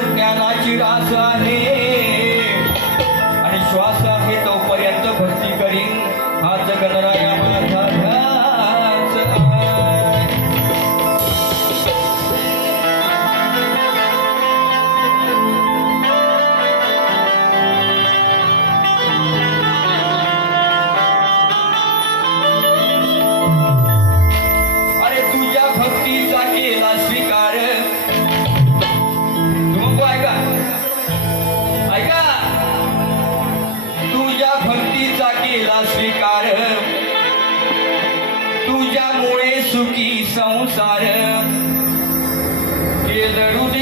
ज्ञानाची रासाने आणि श्वास आहे तोपर्यंत भक्ती करीन. हा गणराया माझा स्वीकार तुझ्यामुळे सुखी संसार. केलडू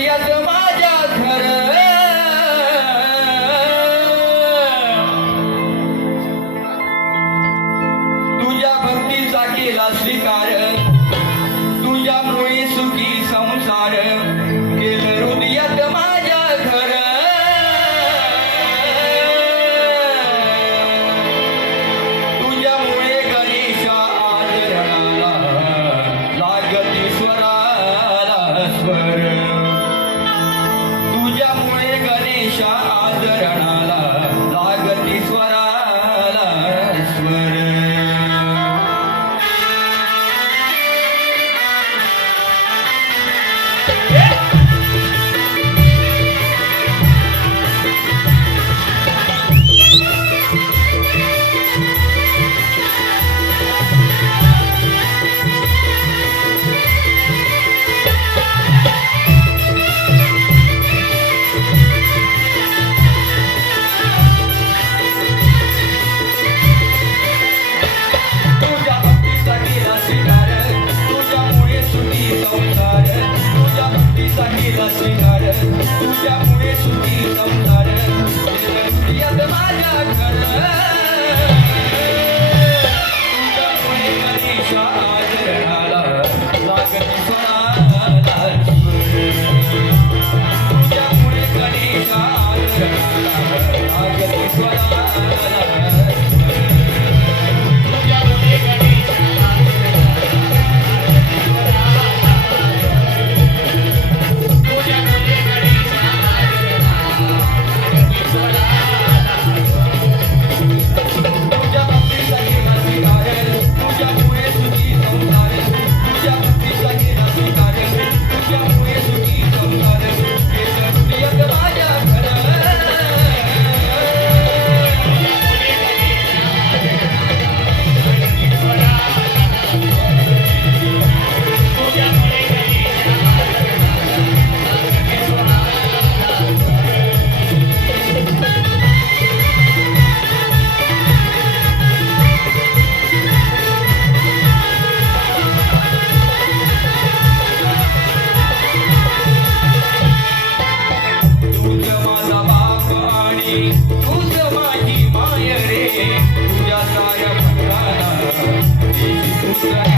Swara Música